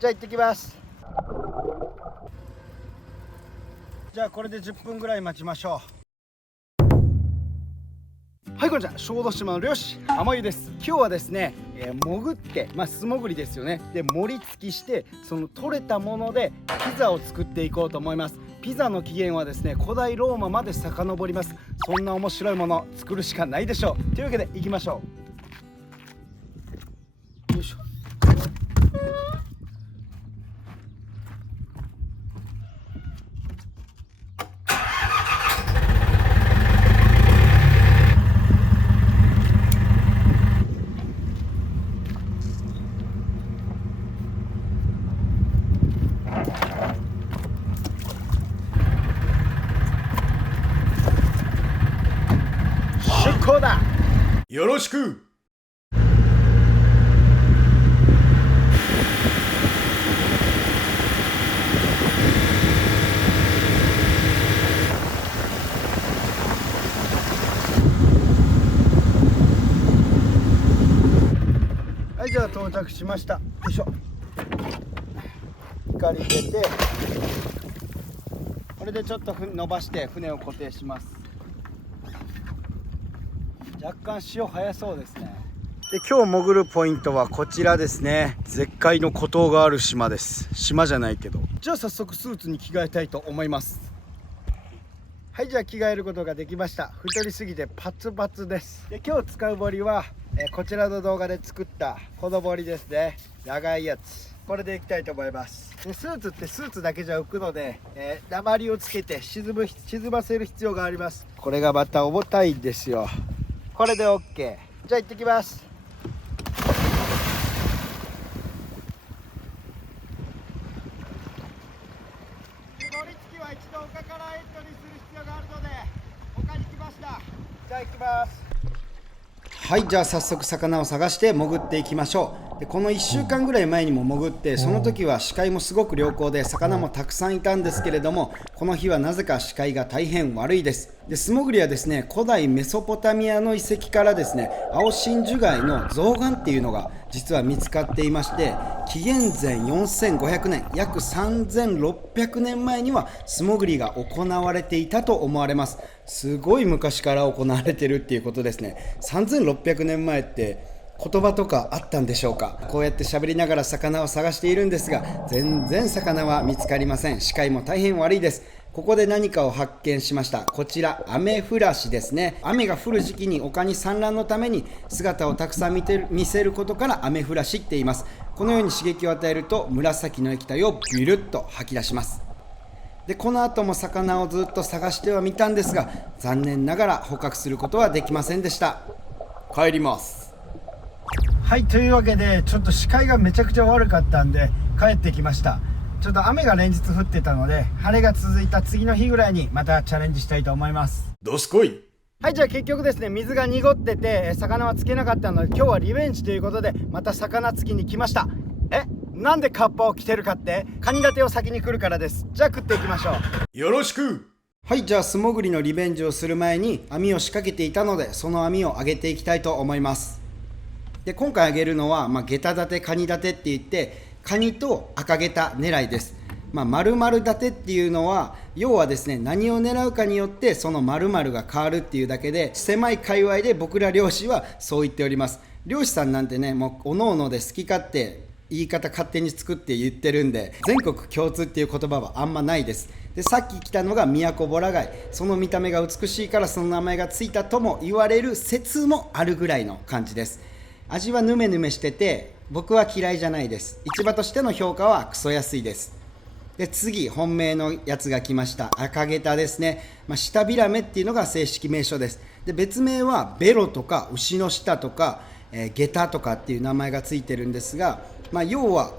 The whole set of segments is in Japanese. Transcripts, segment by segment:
じゃあ行ってきます。じゃあこれで10分ぐらい待ちましょう。はい、こんにちは。小豆島の漁師天湯です。今日はですね、潜って、素潜りですよね。で盛り付きして、その取れたものでピザを作っていこうと思います。ピザの起源はですね、古代ローマまで遡ります。そんな面白いもの作るしかないでしょう。というわけで行きましょう。よいしょ。出航だ。よろしく。はい、じゃあ到着しました。よいしょ。光入れて、これでちょっと伸ばして船を固定します。若干潮速そうですね。で、今日潜るポイントはこちらですね。絶海の孤島がある島です。島じゃないけど。じゃあ早速スーツに着替えたいと思います。はい、じゃあ着替えることができました。太りすぎてパツパツです。で、今日使うボリは、こちらの動画で作ったこのボリですね。長いやつ。これでいきたいと思います。で、スーツってスーツだけじゃ浮くので、鉛をつけて沈ませる必要があります。これがまた重たいんですよ。これで OK。 じゃあ行ってきます。乗り継ぎは一度丘からエントリーする必要があるので丘に来ました。じゃあ行きます。はい、じゃあ早速魚を探して潜っていきましょう。で、この1週間ぐらい前にも潜って、その時は視界もすごく良好で魚もたくさんいたんですけれども、この日はなぜか視界が大変悪いです。で、素潜りはですね、古代メソポタミアの遺跡からですね、青真珠貝の象眼っていうのが実は見つかっていまして、紀元前4500年、約3600年前には素潜りが行われていたと思われます。すごい昔から行われてるっていうことですね。3600年前って言葉とかあったんでしょうか。こうやって喋りながら魚を探しているんですが、全然魚は見つかりません。視界も大変悪いです。ここで何かを発見しました。こちらアメフラシですね。雨が降る時期に丘に産卵のために姿をたくさん見せることからアメフラシって言います。このように刺激を与えると紫の液体をビュルッと吐き出します。で、この後も魚をずっと探してはみたんですが、残念ながら捕獲することはできませんでした。帰ります。はい、というわけでちょっと視界がめちゃくちゃ悪かったんで帰ってきました。ちょっと雨が連日降ってたので、晴れが続いた次の日ぐらいにまたチャレンジしたいと思います。どすこい。はい、じゃあ結局ですね、水が濁ってて魚はつけなかったので、今日はリベンジということでまた魚つきに来ました。なんでカッパを着てるかって、カニ立てを先に来るからです。じゃあ食っていきましょう。よろしく。はい、じゃあ素潜りのリベンジをする前に網を仕掛けていたので、その網を上げていきたいと思います。で、今回上げるのは、ゲタ立て、カニ立てって言って、カニと赤ゲタ狙いです。丸々立てっていうのは、要はですね、何を狙うかによってその丸々が変わるっていうだけで、狭い界隈で僕ら漁師はそう言っております。漁師さんなんてね、もう各々で好き勝手言い方勝手に作って言ってるんで、全国共通っていう言葉はあんまないです。で、さっき来たのが宮古ボラ貝。その見た目が美しいからその名前がついたとも言われる説もあるぐらいの感じです。味はヌメヌメしてて、僕は嫌いじゃないです。市場としての評価はクソ安いです。で、次本命のやつが来ました。赤ゲタですね。舌ビラメっていうのが正式名称です。で、別名はベロとか牛の舌とか、ゲタとかっていう名前がついてるんですが、要は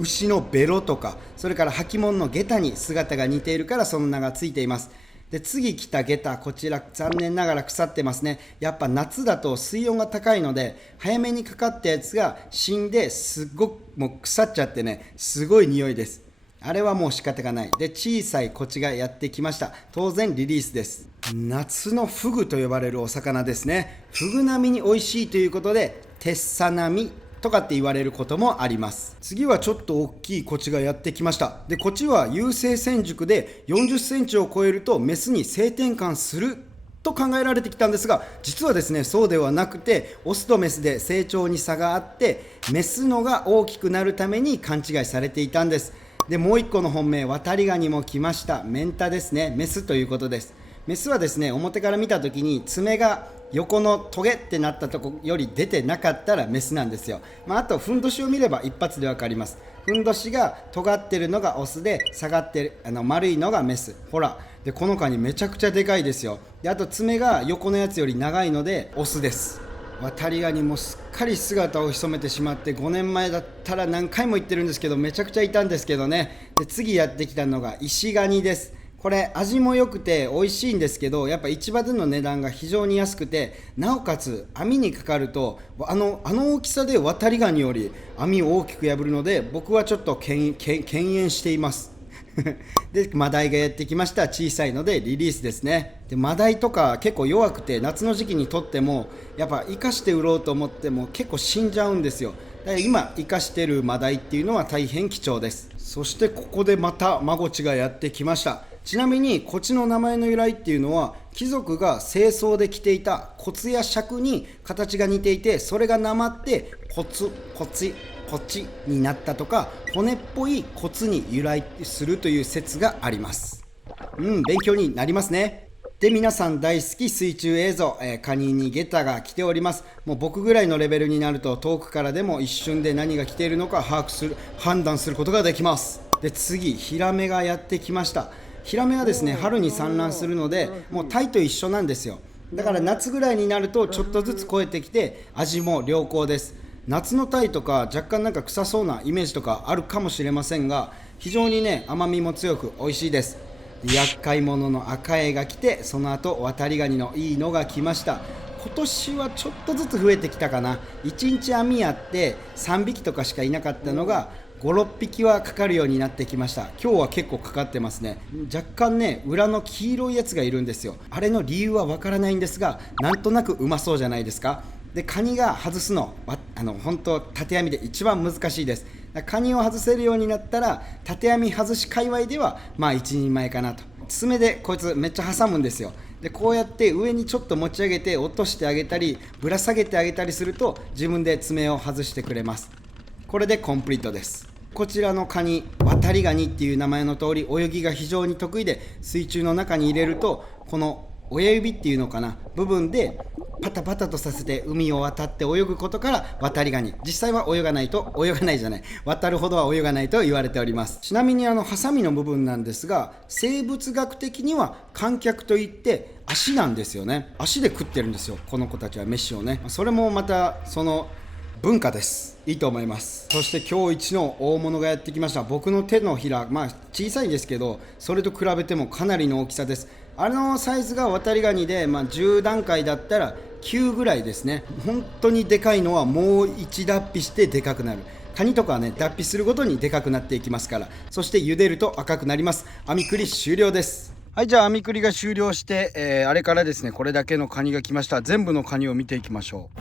牛のベロとか、それから履物のゲタに姿が似ているからその名がついています。で、次来たゲタ、こちら残念ながら腐ってますね。やっぱ夏だと水温が高いので、早めにかかったやつが死んですっごくもう腐っちゃってね、すごい匂いです。あれはもう仕方がない。で、小さいコチがやってきました。当然リリースです。夏のフグと呼ばれるお魚ですね。フグ並みに美味しいということで、テッサ並みとかって言われることもあります。次はちょっと大きいコチがやってきました。でこっちは有性成熟で40センチを超えるとメスに性転換すると考えられてきたんですが、実はですねそうではなくて、オスとメスで成長に差があって、メスのが大きくなるために勘違いされていたんです。でもう一個の本命、ワタリガニも来ました。メンタですね。メスということです。メスはですね、表から見た時に爪が横のトゲってなったとこより出てなかったらメスなんですよ。あとふんどしを見れば一発で分かります。ふんどしが尖ってるのがオスで、下がってる丸いのがメス。ほら、でこのカニめちゃくちゃでかいですよ。であと爪が横のやつより長いのでオスです。ワタリガニもすっかり姿を潜めてしまって、5年前だったら何回も言ってるんですけど、めちゃくちゃいたんですけどね。で次やってきたのがイシガニです。これ味も良くて美味しいんですけど、やっぱ市場での値段が非常に安くて、なおかつ網にかかるとあの大きさでワタリガニより網を大きく破るので、僕はちょっと敬遠していますでマダイがやってきました。小さいのでリリースですね。でマダイとか結構弱くて、夏の時期にとってもやっぱ生かして売ろうと思っても結構死んじゃうんですよ。だから今生かしてるマダイっていうのは大変貴重です。そしてここでまたマゴチがやってきました。ちなみにこっちの名前の由来っていうのは、貴族が正装で着ていた骨や尺に形が似ていて、それがなまってコチになったとか、骨っぽい骨に由来するという説があります。勉強になりますね。で皆さん大好き水中映像、カニにゲタが来ております。もう僕ぐらいのレベルになると、遠くからでも一瞬で何が来ているのか判断することができます。で次ヒラメがやってきました。ヒラメはですね春に産卵するので、もうタイと一緒なんですよ。だから夏ぐらいになるとちょっとずつ超えてきて、味も良好です。夏のタイとか若干なんか臭そうなイメージとかあるかもしれませんが、非常にね甘みも強く美味しいです。厄介者の赤エイが来て、その後ワタリガニのいいのが来ました。今年はちょっとずつ増えてきたかな。1日網やって3匹とかしかいなかったのが5、6匹はかかるようになってきました。今日は結構かかってますね。若干ね裏の黄色いやつがいるんですよ。あれの理由はわからないんですが、なんとなくうまそうじゃないですか。でカニが外すの本当縦網で一番難しいです。カニを外せるようになったら、縦網外し界隈では一人前かなと。爪でこいつめっちゃ挟むんですよ。でこうやって上にちょっと持ち上げて落としてあげたりぶら下げてあげたりすると、自分で爪を外してくれます。これでコンプリートです。こちらのカニ、ワタリガニっていう名前の通り泳ぎが非常に得意で、水中の中に入れるとこの親指っていうのかな部分でパタパタとさせて海を渡って泳ぐことからワタリガニ。実際は渡るほどは泳がないと言われております。ちなみにハサミの部分なんですが、生物学的には観客といって足なんですよね。足で食ってるんですよ、この子たちは飯をね。それもまたその文化です。いいと思います。そして今日一の大物がやってきました。僕の手のひら、小さいですけど、それと比べてもかなりの大きさです。サイズがワタリガニで、10段階だったら9ぐらいですね。本当にでかいのはもう1脱皮してでかくなる。カニとかはね、脱皮するごとにでかくなっていきますから。そして茹でると赤くなります。網繰り終了です。はい、じゃあ網繰りが終了して、あれからですねこれだけのカニが来ました。全部のカニを見ていきましょう。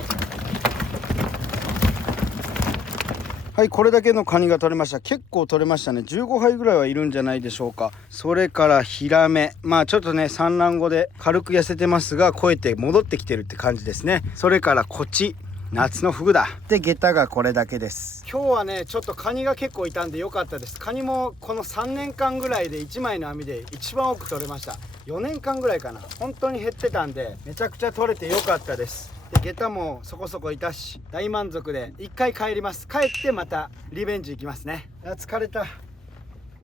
はい、これだけのカニが取れました。結構取れましたね。15杯ぐらいはいるんじゃないでしょうか。それからヒラメ、ちょっとね産卵後で軽く痩せてますが、超えて戻ってきてるって感じですね。それからコチ、夏のフグだ。でゲタがこれだけです。今日はねちょっとカニが結構いたんで良かったです。カニもこの3年間ぐらいで1枚の網で一番多く取れました。4年間ぐらいかな。本当に減ってたんでめちゃくちゃ取れて良かったです。でゲタもそこそこいたし大満足で、一回帰ります。帰ってまたリベンジ行きますね。疲れた。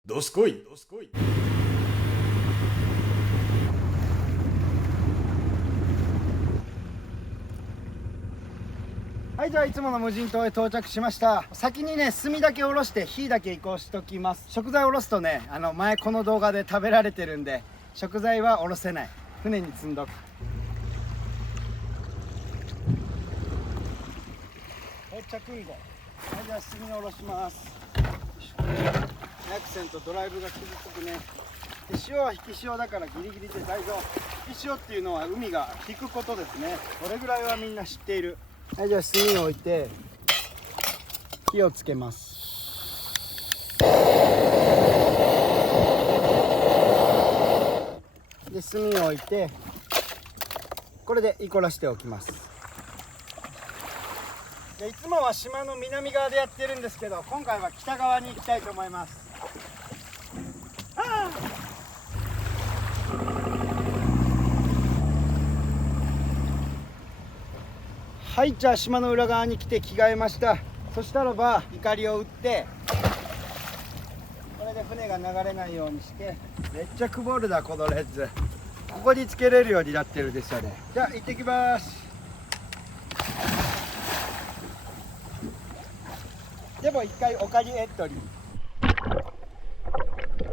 どすこい。はい、じゃあいつもの無人島へ到着しました。先にね炭だけ下ろして火だけ移行しときます。食材下ろすとね前この動画で食べられてるんで、食材は下ろせない。船に積んどく。到着運動。はい、じゃあ炭に下ろします。アクセントドライブが傷つくね。で潮は引き潮だからギリギリで大丈夫。引き潮っていうのは海が引くことですね。これぐらいはみんな知っている。はい、じゃあ炭を置いて火をつけます。で炭を置いて、これで煮らしておきます。でいつもは島の南側でやってるんですけど、今回は北側に行きたいと思います。はい、じゃあ島の裏側に来て着替えました。そしたらば怒りを打って、これで船が流れないようにして、めっちゃくぼるだこのレンズ。ここにつけれるようになってるですよね。じゃあ行ってきます。でも一回おかりエントリー。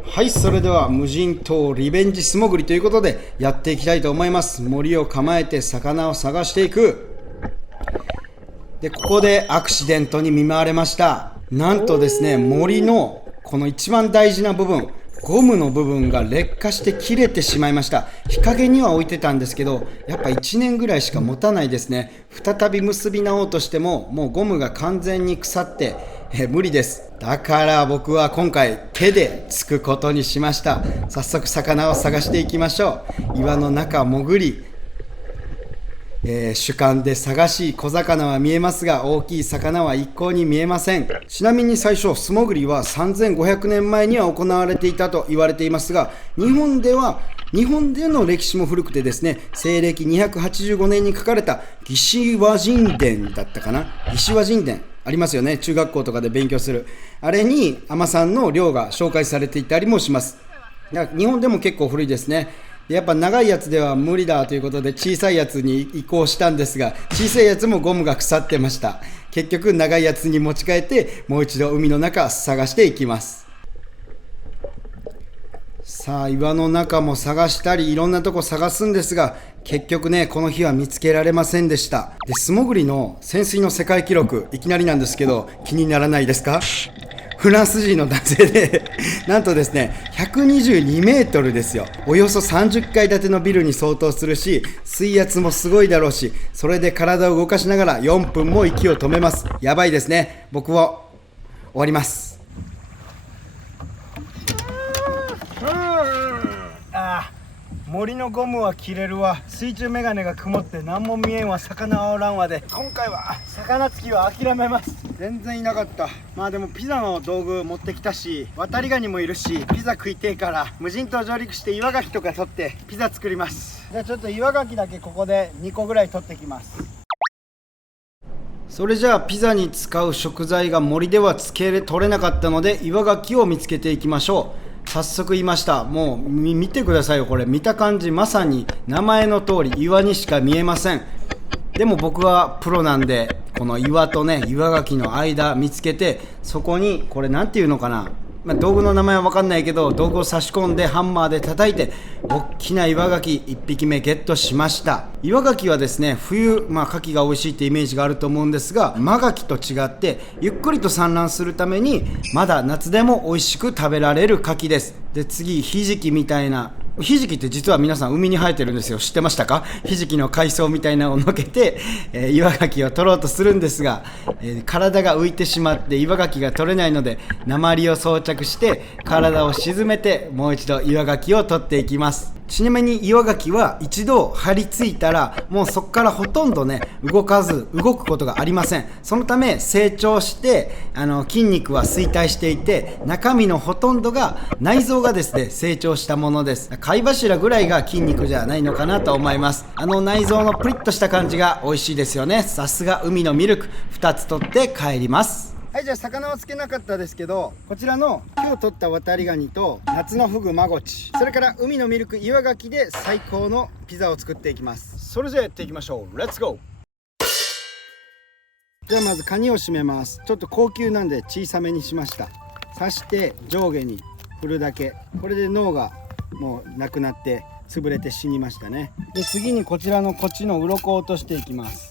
はい、それでは無人島リベンジ素潜りということでやっていきたいと思います。森を構えて魚を探していく。でここでアクシデントに見舞われました。なんとですね、森のこの一番大事な部分、ゴムの部分が劣化して切れてしまいました。日陰には置いてたんですけど、やっぱ1年ぐらいしか持たないですね。再び結び直おうとしてももうゴムが完全に腐って無理です。だから僕は今回手でつくことにしました。早速魚を探していきましょう。岩の中潜り、主観で探し、小魚は見えますが大きい魚は一向に見えません。ちなみに最初素潜りは3500年前には行われていたと言われていますが、日本での歴史も古くてですね、西暦285年に書かれた魏志倭人伝だったかな。魏志倭人伝ありますよね、中学校とかで勉強する。あれに海女さんの漁が紹介されていたりもします。だから日本でも結構古いですね。やっぱ長いやつでは無理だということで小さいやつに移行したんですが、小さいやつもゴムが腐ってました。結局長いやつに持ち帰ってもう一度海の中探していきます。さあ岩の中も探したりいろんなとこ探すんですが、結局ねこの日は見つけられませんでした。で素潜りの潜水の世界記録、いきなりなんですけど気にならないですか？フランス人の男性でなんとですね122メートルですよ。およそ30階建てのビルに相当するし、水圧もすごいだろうし、それで体を動かしながら4分も息を止めます。やばいですね。僕は終わります。森のゴムは切れるわ。水中メガネが曇って何も見えんわ。魚はおらんわで、今回は魚つきは諦めます。全然いなかった。まあでもピザの道具持ってきたし、ワタリガニもいるし、ピザ食いてえから無人島上陸して岩牡蠣とか取ってピザ作ります。じゃあちょっと岩牡蠣だけここで2個ぐらい取ってきます。それじゃあピザに使う食材が森では取れなかったので岩牡蠣を見つけていきましょう。早速言いました。もう見てくださいよ。これ見た感じまさに名前の通り岩にしか見えません。でも僕はプロなんで、この岩とね岩牡蠣の間見つけて、そこにこれなんていうのかな、道具の名前は分かんないけど道具を差し込んでハンマーで叩いて大きな岩牡蠣1匹目ゲットしました。岩牡蠣はですね冬、牡蠣が美味しいってイメージがあると思うんですが、真牡蠣と違ってゆっくりと産卵するためにまだ夏でも美味しく食べられる牡蠣です。で次ひじきみたいな、ひじきって実は皆さん海に生えてるんですよ。知ってましたか？ひじきの海藻みたいなのをのけて、岩牡蠣を取ろうとするんですが、体が浮いてしまって岩牡蠣が取れないので鉛を装着して体を沈めてもう一度岩牡蠣を取っていきます。ちなみに岩牡蠣は一度張り付いたらもうそこからほとんどね動くことがありません。そのため成長して筋肉は衰退していて、中身のほとんどが内臓がですね成長したものです。貝柱ぐらいが筋肉じゃないのかなと思います。内臓のプリッとした感じが美味しいですよね。さすが海のミルク。2つ取って帰ります。はい、じゃあ魚はつけなかったですけど、こちらの今日取ったワタリガニと夏のフグマゴチ、それから海のミルク岩牡蠣で最高のピザを作っていきます。それじゃあやっていきましょう。レッツゴー。じゃあまずカニを締めます。ちょっと高級なんで小さめにしました。刺して上下に振るだけ。これで脳がもうなくなって潰れて死にましたね。で次にこっちの鱗を落としていきます。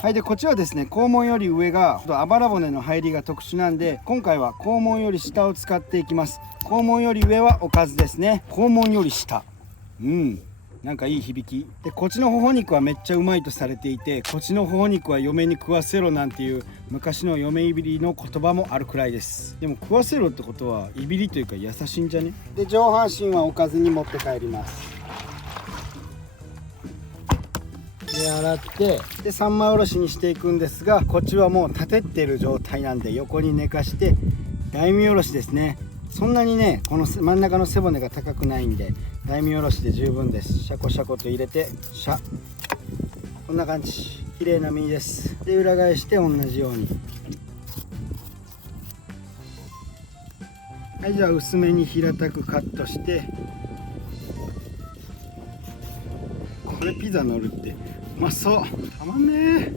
はい、でこっちはですね肛門より上があばら骨の入りが特殊なんで、今回は肛門より下を使っていきます。肛門より上はおかずですね。肛門より下、なんなんかいい響きで、こっちのほほ肉はめっちゃうまいとされていて、こっちのほほ肉は嫁に食わせろなんていう昔の嫁いびりの言葉もあるくらいです。でも食わせろってことはいびりというか優しいんじゃね。で上半身はおかずに持って帰ります。で洗ってで三枚おろしにしていくんですが、こっちはもう立てってる状態なんで横に寝かして大身おろしですね。そんなにねこの真ん中の背骨が高くないんで大身おろしで十分です。シャコシャコと入れてシャ、こんな感じ、綺麗な身です。で裏返して同じように、はい、じゃあ薄めに平たくカットして、これピザ乗るってうまそう、たまんね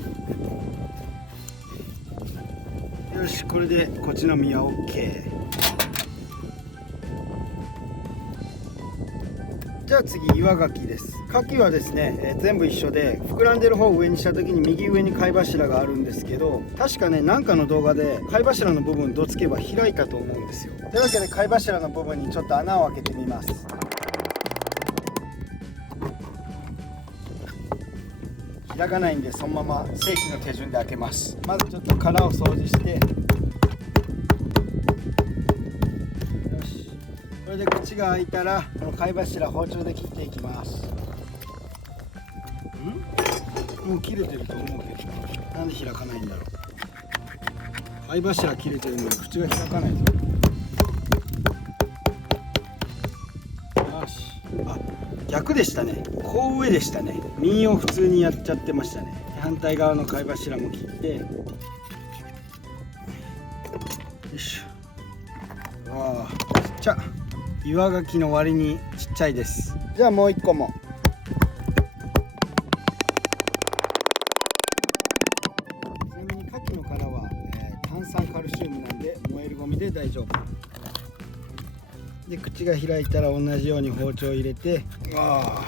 え。よし、これでこっちの身は OK。 じゃあ次岩牡蠣です。牡蠣はですね、全部一緒で膨らんでる方を上にした時に右上に貝柱があるんですけど、確かねなんかの動画で貝柱の部分どつけば開いたと思うんですよ。というわけで貝柱の部分にちょっと穴を開けてみます。開かないんでそのまま正規の手順で開けます。まずちょっと殻を掃除して、よし、これで口が開いたらこの貝柱包丁で切っていきます。もう切れてると思うけどなんで開かないんだろう。貝柱切れてるのに口が開かないぞ。よし、あ、逆でしたね。こう上でしたね。身を普通にやっちゃってましたね。反対側の貝柱も切って、よいしょ。わあ、ちっちゃ。岩牡蠣の割にちっちゃいです。じゃあもう一個も。ちなみに牡蠣の殻は、炭酸カルシウムなんで燃えるゴミで大丈夫。で口が開いたら同じように包丁を入れて、わあ、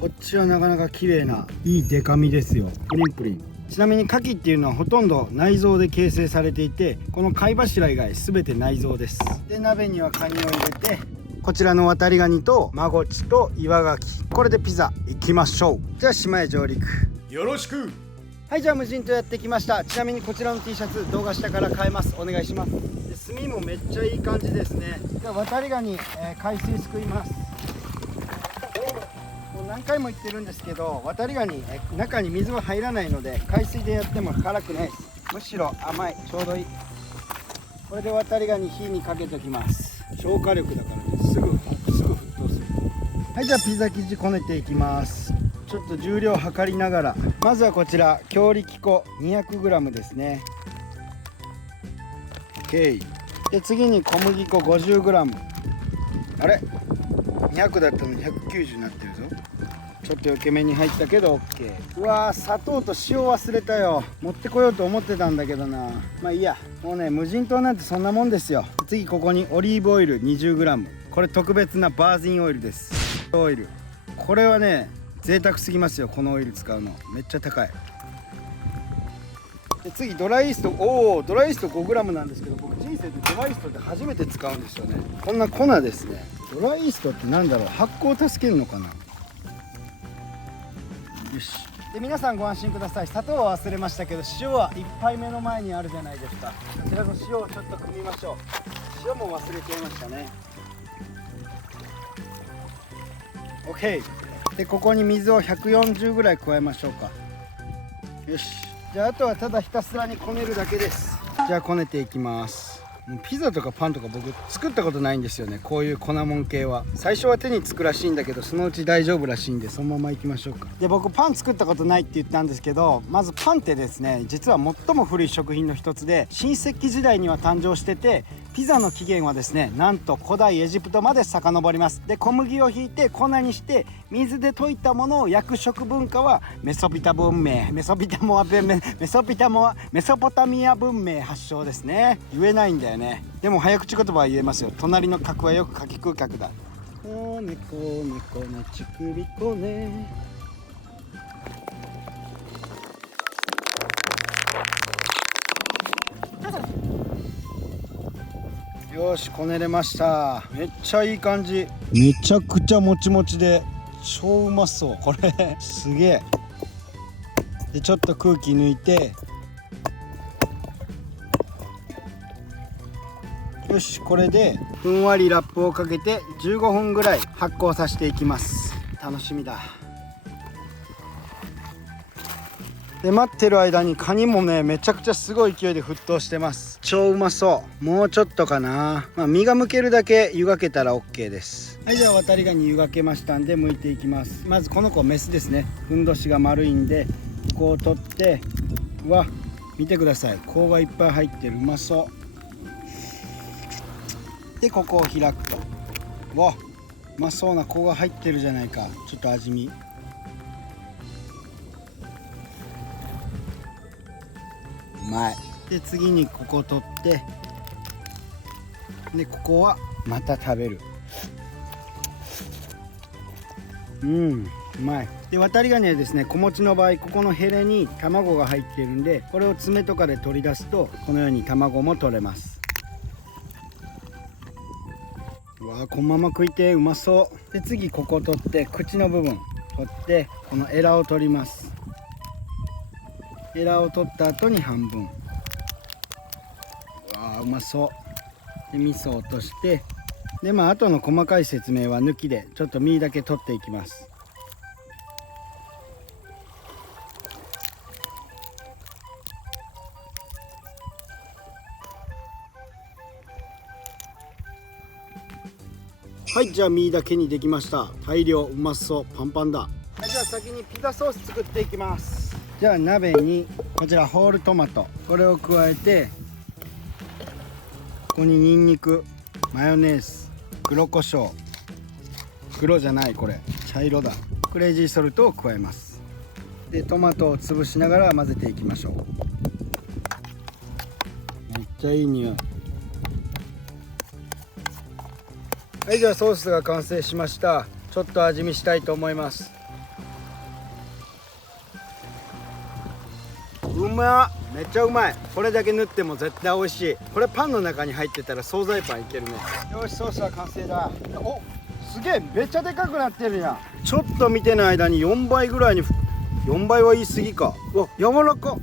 こっちはなかなか綺麗ないいデカミですよ。プリンプリン。ちなみに牡蠣っていうのはほとんど内臓で形成されていて、この貝柱以外全て内臓です。で鍋にはカニを入れて、こちらの渡りガニとマゴチと岩牡蠣、これでピザいきましょう。じゃあ島へ上陸よろしく。はい、じゃあ無人島やってきました。ちなみにこちらの T シャツ動画下から買えます。お願いします。で炭もめっちゃいい感じですね。じゃあ渡りガニ、海水すくいます。もう何回も言ってるんですけど、渡りガニ、中に水は入らないので海水でやっても辛くないです。むしろ甘い、ちょうどいい。これで渡りガニ火にかけておきます。消火力だからね、すぐ沸騰する。はい、じゃあピザ生地こねていきます。ちょっと重量測りながら、まずはこちら強力粉 200g ですね。 OK で次に小麦粉 50g。 あれ200だったのに190になってるぞ。ちょっと余計めに入ったけど OK。 うわー、砂糖と塩忘れたよ。持ってこようと思ってたんだけどな。まあいいや、もうね無人島なんてそんなもんですよ。次ここにオリーブオイル 20g。 これ特別なバージンオイルです。オイル、これはね贅沢すぎますよ。このオイル使うのめっちゃ高い。で次ドライイースト、ドライイースト 5g なんですけど、僕人生でドライイーストって初めて使うんですよね。こんな粉ですね。ドライイーストってなんだろう、発酵を助けるのかな。よし。で皆さんご安心ください。砂糖は忘れましたけど塩は1杯目の前にあるじゃないですか。こちらの塩をちょっと汲みましょう。塩も忘れちゃいましたね。 OK でここに水を140ぐらい加えましょうか。よし、じゃああとはただひたすらにこねるだけです。じゃあこねていきます。もうピザとかパンとか僕作ったことないんですよね。こういう粉もん系は最初は手につくらしいんだけど、そのうち大丈夫らしいんでそのままいきましょうか。で僕パン作ったことないって言ったんですけど、まずパンってですね実は最も古い食品の一つで、新石器時代には誕生してて、ピザの起源はですねなんと古代エジプトまで遡ります。で小麦をひいて粉にして水で溶いたものを焼く食文化はメソポタミア文明発祥ですね。言えないんだよね。でも早口言葉は言えますよ。隣の角はよく柿食う角だ。こねこねこねちくびこね。よしこねれました。めっちゃいい感じ。めちゃくちゃもちもちで超うまそう。これすげえ。でちょっと空気抜いて、よし、これでふんわりラップをかけて15分ぐらい発酵させていきます。楽しみだ。で待ってる間にカニもね、めちゃくちゃすごい勢いで沸騰してます。超うまそう。もうちょっとかな。身がむけるだけ湯がけたら OK です。はい、じゃあ渡りガニ湯がけましたんで剥いていきます。まずこの子メスですね。ふんどしが丸いんでここを取って、うわ見てください、甲がいっぱい入ってる。うまそうで、ここを開くと、わうまそうな甲が入ってるじゃないか。ちょっと味見。うまい。で次にここ取って、でここはまた食べる。うまい。で渡りガニはですね、子持ちの場合ここのヘレに卵が入っているんで、これを爪とかで取り出すとこのように卵も取れます。うわー、このまま食いてうまそう。で次ここ取って、口の部分取って、このエラを取ります。エラを取った後に半分。うわーうまそう。で味噌を落として、であとの細かい説明は抜きで、ちょっと身だけ取っていきます。はい、じゃあ身だけにできました。大量、うまそう、パンパンだ。はい、じゃあ先にピザソース作っていきます。じゃあ鍋にこちらホールトマト、これを加えて、ここにニンニク、マヨネーズ、黒胡椒、黒じゃないこれ茶色だ、クレイジーソルトを加えます。でトマトを潰しながら混ぜていきましょう。めっちゃいい匂い。はい、じゃあソースが完成しました。ちょっと味見したいと思います。うまっ、めっちゃうまい。これだけ塗っても絶対美味しい。これパンの中に入ってたら惣菜パンいけるね。よし、ソースは完成だ。お、すげえ、めっちゃでかくなってるやん。ちょっと見ての間に4倍ぐらいに、4倍は言い過ぎか。うわ、柔らか。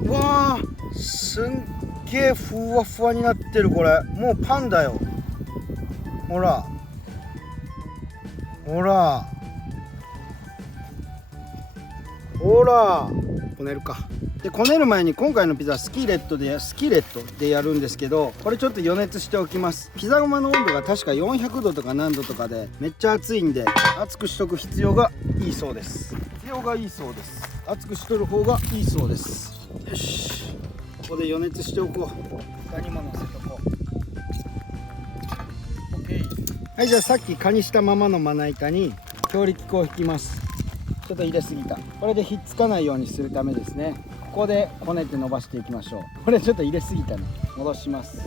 うわー、すんげえふわふわになってる。これもうパンだよ。ほらほらほら、こねるか。でこねる前に今回のピザスキレットでやるんですけど、これちょっと予熱しておきます。ピザ窯の温度が確か400度とか何度とかでめっちゃ熱いんで、熱くしとく必要がいいそうです。熱くしとる方がいいそうです。よし、ここで予熱しておこう。他にも乗せとこう。はい、じゃあさっき加にしたままのまな板に強力粉を引きます。ちょっと入れすぎた。これでひっつかないようにするためですね。ここでこねて伸ばしていきましょう。これちょっと入れすぎたね。戻します。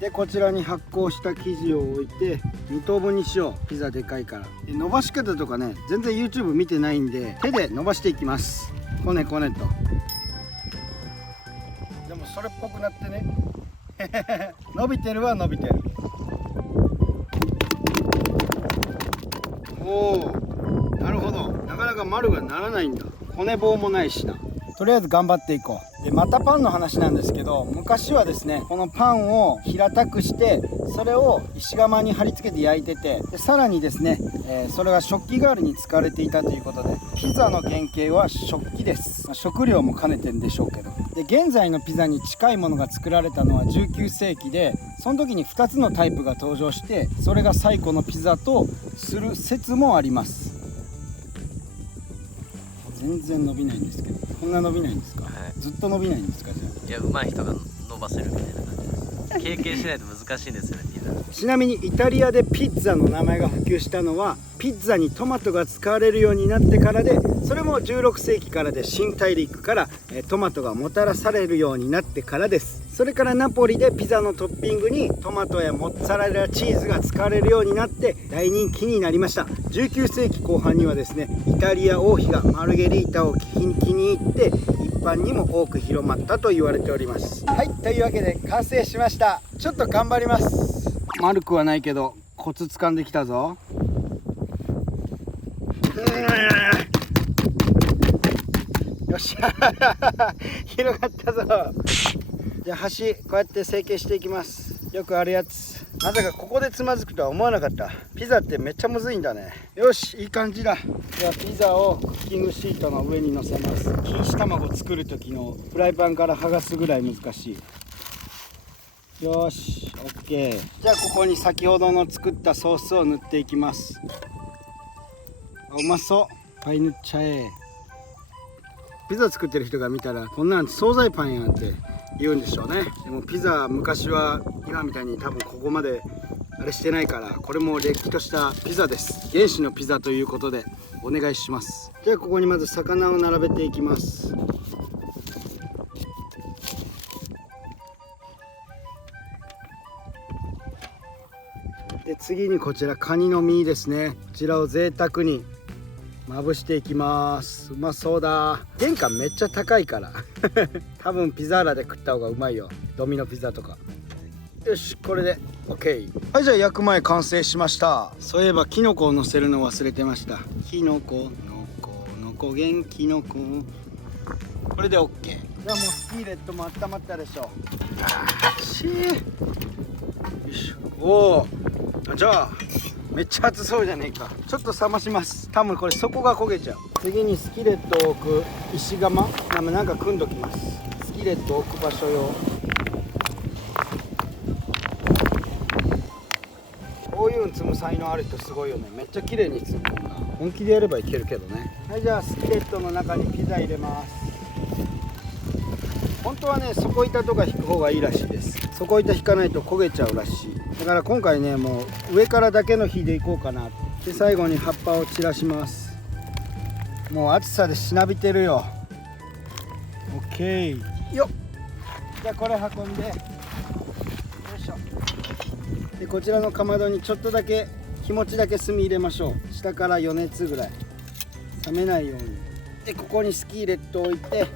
でこちらに発酵した生地を置いて2等分にしよう。ピザでかいから。で伸ばし方とかね、全然 YouTube 見てないんで手で伸ばしていきます。こねこねと。でもそれっぽくなってね伸びてるは伸びてる。おお、なるほど。なかなか丸がならないんだ。骨棒もないしな。とりあえず頑張っていこう。でまたパンの話なんですけど、昔はですね、このパンを平たくしてそれを石窯に貼り付けて焼いてて、でさらにですね、それが食器代わりに使われていたということで、ピザの原型は食器です。食料も兼ねてるんでしょうけど、で現在のピザに近いものが作られたのは19世紀で、その時に2つのタイプが登場して、それが最古のピザとする説もあります。全然伸びないんですけど、こんな伸びないんですか、はい、ずっと伸びないんですか。じゃあ、いや、上手い人が伸ばせるみたいな感じです。経験しないと難しいんですよね、ピザ。ちなみにイタリアでピッツァの名前が普及したのは、ピッツァにトマトが使われるようになってからで、それも16世紀からで、新大陸からトマトがもたらされるようになってからです。それからナポリでピザのトッピングにトマトやモッツァレラチーズが使われるようになって大人気になりました。19世紀後半にはですね、イタリア王妃がマルゲリータを気に入って一般にも多く広まったと言われております。はい、というわけで完成しました。ちょっと頑張ります。丸くはないけどコツ掴んできたぞ。しゃ広がったぞ。じゃあ端こうやって成形していきます。よくあるやつ。まさかここでつまずくとは思わなかった。ピザってめっちゃむずいんだね。よし、いい感じだ。じゃあピザをクッキングシートの上に乗せます。錦糸卵作る時のフライパンから剥がすぐらい難しい。よし、OK。じゃあここに先ほどの作ったソースを塗っていきます。うまそう。いっぱい塗っちゃえ。ピザ作ってる人が見たらこんなん惣菜パンやんって言うんでしょうね。でもピザ昔は今みたいに多分ここまであれしてないから、これもれっきとしたピザです。原始のピザということでお願いします。じゃあここにまず魚を並べていきます。で次にこちらカニの身ですね。こちらを贅沢にまぶしていきます。うまそうだ。原価めっちゃ高いから多分ピザーラで食った方がうまいよ。ドミノピザとか。よし、これで OK。 はい、じゃあ焼く前完成しました。そういえばキノコを乗せるの忘れてました。キノコのこ元気のこ。これで OK。 じゃあもうスキーレットも温まったでしょ。よいしょ。おお、じゃあめっちゃ熱そうじゃねえか。ちょっと冷まします。多分これ底が焦げちゃう。次にスキレットを置く石窯なんか組んどきます。スキレットを置く場所用。こういうの積む才能ある人すごいよね。めっちゃ綺麗に積むもんな。本気でやればいけるけどね。はい、じゃあスキレットの中にピザ入れます。本当はね、底板とか引く方がいいらしいです。底板引かないと焦げちゃうらしい。だから今回ね、もう上からだけの火でいこうかな。で最後に葉っぱを散らします。もう暑さでしなびてるよ。 OK よっ。じゃあこれ運んで、よいしょ。でこちらのかまどにちょっとだけ気持ちだけ炭入れましょう。下から余熱ぐらい、冷めないように。でここにスキーレットを置いて、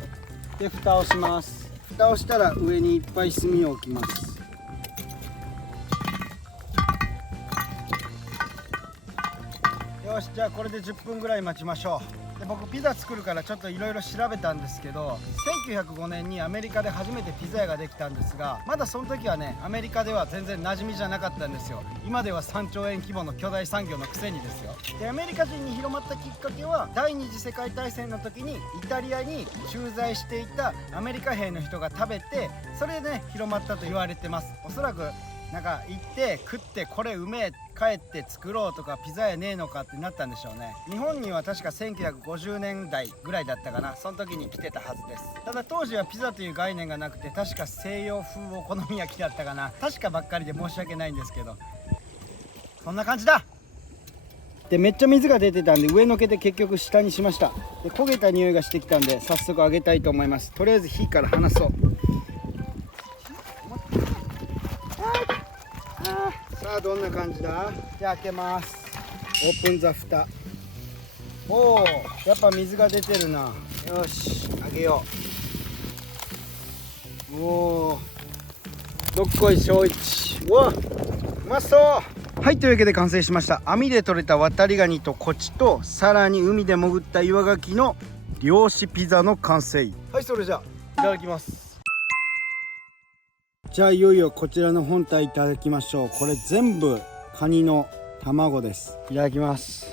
で蓋をします。蓋をしたら上にいっぱい炭を置きます。よし、じゃあこれで10分ぐらい待ちましょう。で僕ピザ作るからちょっといろいろ調べたんですけど、1905年にアメリカで初めてピザ屋ができたんですが、まだその時はね、アメリカでは全然馴染みじゃなかったんですよ。今では3兆円規模の巨大産業のくせにですよ。でアメリカ人に広まったきっかけは第二次世界大戦の時にイタリアに駐在していたアメリカ兵の人が食べて、それでね広まったと言われてます。おそらくなんか行って食ってこれうめえ、帰って作ろうとかピザ屋ねえのかってなったんでしょうね。日本には確か1950年代ぐらいだったかな。その時に来てたはずです。ただ当時はピザという概念がなくて、確か西洋風お好み焼きだったかな。確かばっかりで申し訳ないんですけど、そんな感じだ。でめっちゃ水が出てたんで上のけて結局下にしました。で焦げた匂いがしてきたんで早速揚げたいと思います。とりあえず火から離そう。さあどんな感じだ。じゃあ開けます。オープンザ蓋。おお、やっぱ水が出てるな。よし、揚げよう。おお、どっこい小一。うわ、うまそう。はい、というわけで完成しました。網で取れたワタリガニとコチと、さらに海で潜った岩ガキの漁師ピザの完成。はい、それじゃあいただきます。じゃあいよいよこちらの本体いただきましょう。これ全部カニの卵です。いただきます。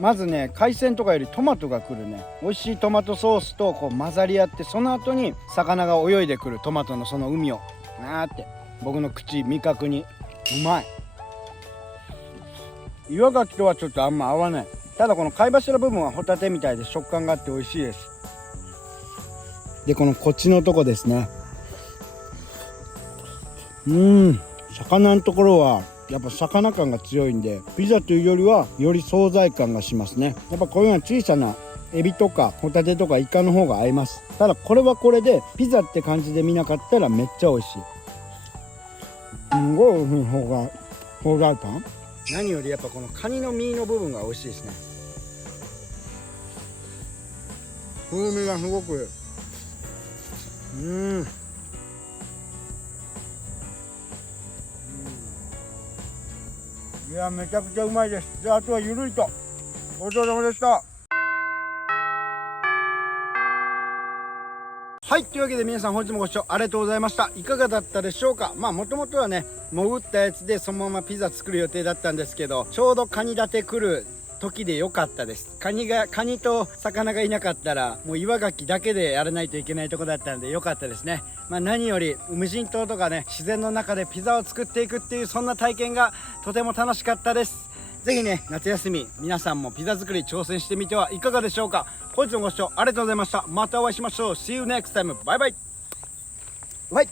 まずね、海鮮とかよりトマトが来るね。美味しいトマトソースとこう混ざり合って、その後に魚が泳いでくる。トマトのその海をなーって僕の口味覚にうまい。岩ガキとはちょっとあんま合わない。ただこの貝柱部分はホタテみたいで食感があって美味しいです。でこのこっちのとこですね。魚のところはやっぱ魚感が強いんで、ピザというよりはより惣菜感がしますね。やっぱこういうような小さなエビとかホタテとかイカの方が合います。ただこれはこれでピザって感じで見なかったらめっちゃ美味しい。すごい美味しい方が惣菜パン。何よりやっぱこのカニの身の部分が美味しいですね。風味がすごくいや、めちゃくちゃうまいです。じゃあ、あとはゆるりと。ごちそうさまでした。はい、というわけで皆さん本日もご視聴ありがとうございました。いかがだったでしょうか。もともとはね、潜ったやつでそのままピザ作る予定だったんですけど、ちょうどカニ立て来る時で良かったです。カニと魚がいなかったらもう岩牡蠣だけでやらないといけないとこだったんで良かったですね。何より無人島とかね、自然の中でピザを作っていくっていう、そんな体験がとても楽しかったです。ぜひね、夏休み皆さんもピザ作り挑戦してみてはいかがでしょうか。本日もご視聴ありがとうございました。またお会いしましょう。 See you next time. バイバイ。バイ。